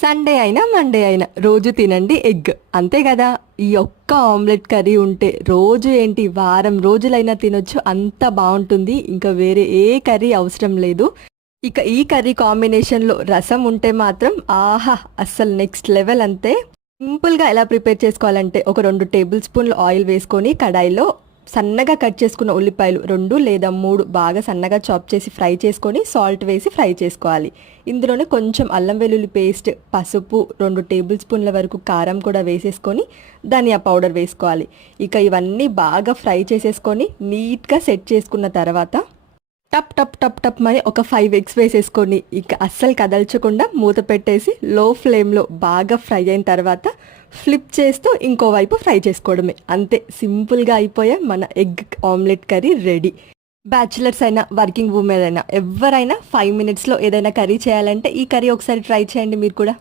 Sunday అయినా Monday అయినా రోజు తినండి ఎగ్, అంతే కదా. ఈ ఒక్క ఆమ్లెట్ కర్రీ ఉంటే రోజు ఏంటి వారం రోజులైనా తినొచ్చు, అంత బాగుంటుంది. ఇంకా వేరే ఏ కర్రీ అవసరం లేదు. ఇక ఈ కర్రీ కాంబినేషన్లో రసం ఉంటే మాత్రం ఆహా, అస్సలు నెక్స్ట్ లెవెల్ అంతే. సింపుల్గా ఎలా ప్రిపేర్ చేసుకోవాలంటే, ఒక 2 టేబుల్ స్పూన్లు ఆయిల్ వేసుకొని కడాయిలో సన్నగా కట్ చేసుకున్న ఉల్లిపాయలు 2 లేదా 3 బాగా సన్నగా చాప్ చేసి ఫ్రై చేసుకొని సాల్ట్ వేసి ఫ్రై చేసుకోవాలి. ఇందులోనే కొంచెం అల్లం వెల్లుల్లి పేస్ట్, పసుపు, 2 టేబుల్ స్పూన్ల వరకు కారం కూడా వేసేసుకొని ధనియా పౌడర్ వేసుకోవాలి. ఇక ఇవన్నీ బాగా ఫ్రై చేసేసుకొని నీట్గా సెట్ చేసుకున్న తర్వాత టప్ టప్ టప్ టప్ మని ఒక 5 ఎగ్స్ వేసేసుకొని ఇక అస్సలు కదల్చకుండా మూత పెట్టేసి లో ఫ్లేమ్లో బాగా ఫ్రై అయిన తర్వాత ఫ్లిప్ చేస్తూ ఇంకోవైపు ఫ్రై చేసుకోవడమే. అంతే, సింపుల్గా అయిపోయే మన egg omelette curry ready. Bachelors అయినా వర్కింగ్ ఉమెన్ అయినా ఎవరైనా 5 మినిట్స్లో ఏదైనా కర్రీ చేయాలంటే ఈ కర్రీ ఒకసారి ట్రై చేయండి మీరు కూడా.